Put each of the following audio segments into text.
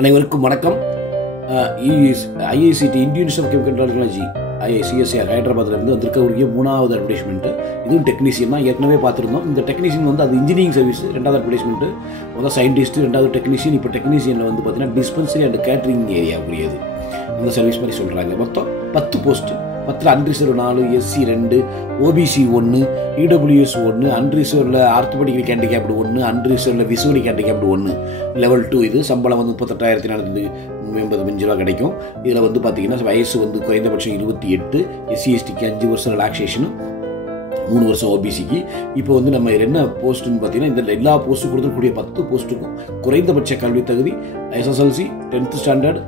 அனைவருக்கும் வணக்கம். IICT Indian institute of chemical technology CSIR ஹைதராபாத்லேருந்து வந்திருக்கக்கூடிய 3வது அட்வர்டைஸ்மெண்ட்டு. இதுவும் டெக்னீஷியன் தான், ஏற்கனவே பார்த்துருந்தோம். இந்த டெக்னீஷியன் வந்து அது இன்ஜினியரிங் சர்வீஸ் 2வது அட்வர்டைஸ்மெண்ட்டு. முதல் சயின்டிஸ்ட், 2வது டெக்னீஷியன். இப்போ டெக்னீஷியனில் வந்து பார்த்தீங்கன்னா டிஸ்பென்சரி அண்ட் கேட்டரிங் ஏரியா உரியது அந்த சர்வீஸ் மாதிரி சொல்கிறாங்க. மொத்தம் 10 post. 10 unreserved 4, SC 2, OBC 1, EWS 1, அன்ரிசர்வில் ஆர்த்தோபெடிக் ஹேண்டிகேப்டு 1, அன்ரிசர்வில் விசுவலிக் ஹேண்டிகேப்டு 1, லெவல் 2. இது சம்பளம் வந்து 38,480 கிடைக்கும். இதில் வந்து பார்த்தீங்கன்னா வயசு வந்து குறைந்தபட்சம் 28, SC/STக்கு 5 வருஷம் ரிலாக்ஸேஷனும் 3 வருஷம் OBCக்கு. இப்போ வந்து நம்ம என்ன போஸ்ட்டுன்னு பார்த்தீங்கன்னா, இந்த எல்லா போஸ்ட்டும் கொடுக்கக்கூடிய 10 போஸ்ட்டுக்கும் குறைந்தபட்ச கல்வி தகுதி SSLC 10th ஸ்டாண்டர்ட்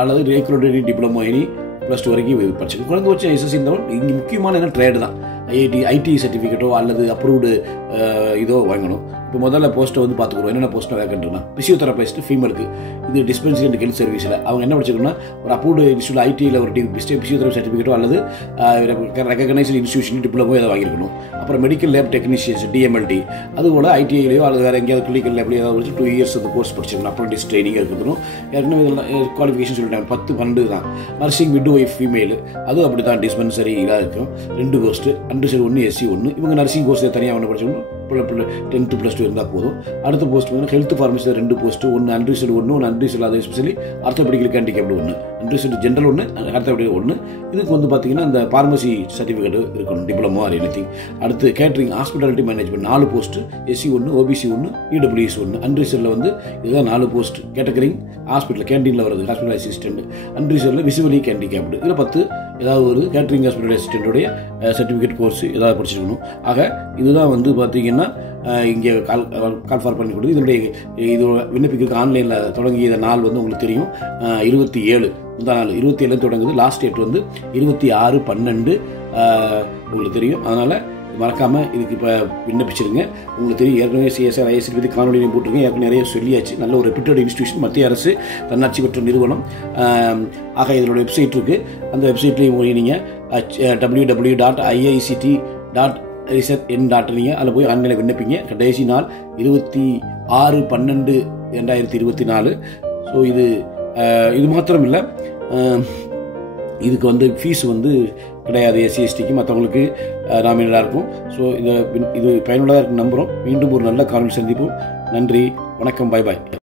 அல்லது ரெகுலரி டிப்ளமோ எனி +2 வரைக்கும் படிச்சிருக்கு. குறைந்தபட்சம் SSC இருந்தாலும் இங்கே முக்கியமான என்ன ட்ரேடு தான். IT சர்டிஃபிகேட்டோ அல்லது அப்ரூவ்டு இதோ வாங்கணும். இப்போ முதல்ல போஸ்ட்டை வந்து பார்த்துக்குறோம். என்னென்ன போஸ்ட்டை வேக்கண்ட்னா பிசியோதெரபிஸ்ட் ஃபீமேலுக்கு. இது டிஸ்பென்சரி அண்ட் ஹெல்த் சர்வீஸில் அவங்க என்ன படிச்சிருக்கணும்னா, ஒரு அப்ரூவ்டு இன்ஸ்டியூட் ITயில் ஒரு பிசியோதெரபி சர்டிஃபிகேட்டோ அல்லது ரெகனைஸ்டு இன்ஸ்டியூஷன் டிப்ளமோ இதை வாங்கியிருக்கணும். அப்புறம் மெடிக்கல் லேப் டெக்னீஷியன்ஸ் DMLT, அதுபோல் ITIலையோ அல்லது வேறு எங்கேயாவது கிளினிக்கல் லேப்லையோ ஏதாவது 2 இயர்ஸ் அந்த கோர்ஸ் படிச்சிருக்கணும். அப்ரண்டிஸ் ட்ரைனிங் இருக்கணும். ஏற்கனவே இதெல்லாம் குவாலிஃபிகேஷன் சொல்லிட்டாங்க. 10, 12 தான். நர்சிங் மிட் ஒய்ஃப் ஃபீமேல், அதுவும் அப்படி தான் டிஸ்பென்சரி இதாக இருக்கும். 2 போஸ்ட்டு, அன்ரிசர்வ் 1, SC 1. இவங்க நர்சிங் கோர்ஸ் தனியாக ஒன்று படிச்சோம்னா 10th +2 இருந்தால் போதும். அடுத்த போஸ்ட் வந்து ஹெல்த் ஃபார்மசியில் 2 போஸ்ட்டு, 1 அன்ரிசர்வ் 1, 1 அன்ரிசர்வ் அது especially orthopaedic handicapped 1, unreserved general 1, orthopaedic 1. இதுக்கு வந்து பார்த்தீங்கன்னா இந்த ஃபார்மசி சர்டிஃபிகேட் இருக்கணும், டிப்ளமோ ஆர் எனிதிங். அடுத்து catering hospitality management 4 post, SC 1, OBC 1, EWS 1. அன்ரிசர்வில் வந்து இதுதான் 4 போஸ்ட். கேட்டரிங் ஹாஸ்பிட்டல் கேண்டீனில் வருது ஹாஸ்பிட்டல் அசிஸ்டன்ட். அன்ரிசர்வில் visually handicapped. இதில் 10 ஏதாவது ஒரு கேட்டரிங் ஹாஸ்பிட்டல் அசிஸ்டன்ட்டுடைய சர்டிஃபிகேட் கோர்ஸ் ஏதாவது படிச்சிருக்கணும். ஆக இதுதான் வந்து பார்த்தீங்கன்னா இங்கே கால் ஃபார் பண்ணி கொடுத்து இது விண்ணப்பிக்கிறதுக்கு ஆன்லைனில் தொடங்கிய நாள் வந்து உங்களுக்கு தெரியும். 27 முதல் நாள் 27 தொடங்குது. லாஸ்ட் டேட் வந்து 26/12 உங்களுக்கு தெரியும். அதனால் மறக்காமல் இதுக்கு இப்போ விண்ணப்பிச்சிருங்க. உங்களுக்கு தெரியும், ஏற்கனவே CSIR IICT பற்றி காணொலியும் போட்டிருக்கேன். ஏற்கனவே நிறைய சொல்லியாச்சு. நல்ல ஒரு ரெப்யூட்டட் இன்ஸ்டியூஷன், மத்திய அரசு தன்னாட்சி பெற்ற நிறுவனம். ஆக இதோட வெப்சைட் இருக்குது. அந்த வெப்சைட்லேயும் போய் நீங்கள் www.iict.research.in அதில் போய் ஆன்லைனில் விண்ணப்பிங்க. கடைசி நாள் 26/12/2024. ஸோ இது மாத்திரம் இல்லை, இதுக்கு வந்து ஃபீஸ் வந்து கிடையாது. SC/STக்கு மற்றவங்களுக்கு நாமினலாக இருக்கும். ஸோ இது பயனுள்ளதாக இருக்கும் நம்புகிறோம். மீண்டும் ஒரு நல்ல காணொளி சந்திப்போம். நன்றி, வணக்கம், பாய்.